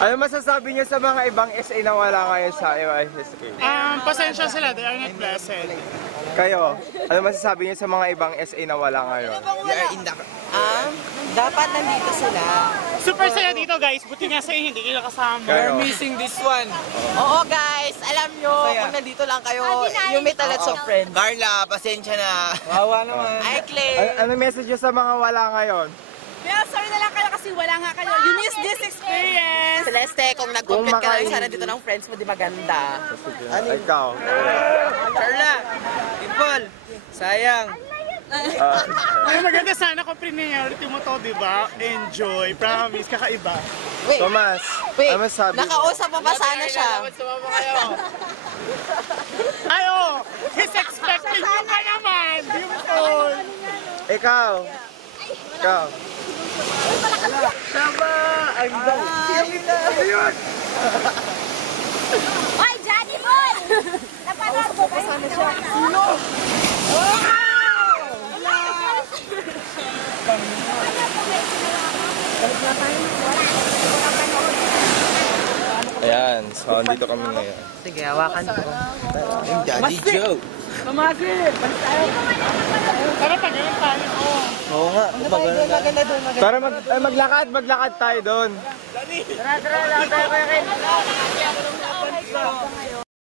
Ano masasabi niyo sa mga ibang SA na wala ngayon sa AYSK? Pasensya sila, they are not blessed. Kayo, ano masasabi niyo sa mga ibang SA na wala ngayon? Dapat nandito sila. Super saya dito guys, buti nga sa'yo hindi kayo kasama. We're missing this one. Oo guys, alam nyo, kung nandito lang kayo, you meet a lot of friends. Carla, pasensya na. Wawa naman. Ay, Clay. Ano message niyo sa mga wala ngayon? Kaya sorry na lang kayo kasi wala nga kayo. You miss this experience. Celeste, kung nag-compute ka lang sana dito ng friends mo, di maganda. Ikaw. Carla, Dimple, sayang. Ay, maganda sana kung priority mo to, di ba? Enjoy, promise, kakaiba. Wait, Tomas, wait, ano masabi niyo? nakausap mo ba sana siya? Ay, oh, he's expecting mo pa naman, Dimple. Ikaw. Ikaw. Hoy, Johnny Boy! Napanood mo ba sana siya? Sino? Ayan, so andito kami ngayon. Sige, hawakan ko. Yung Daddy Joe. Tara, pagaling tayo. Oo nga, Maganda doon, maganda. Tara maglakad tayo doon. Tara, lang tayo kaya kayo.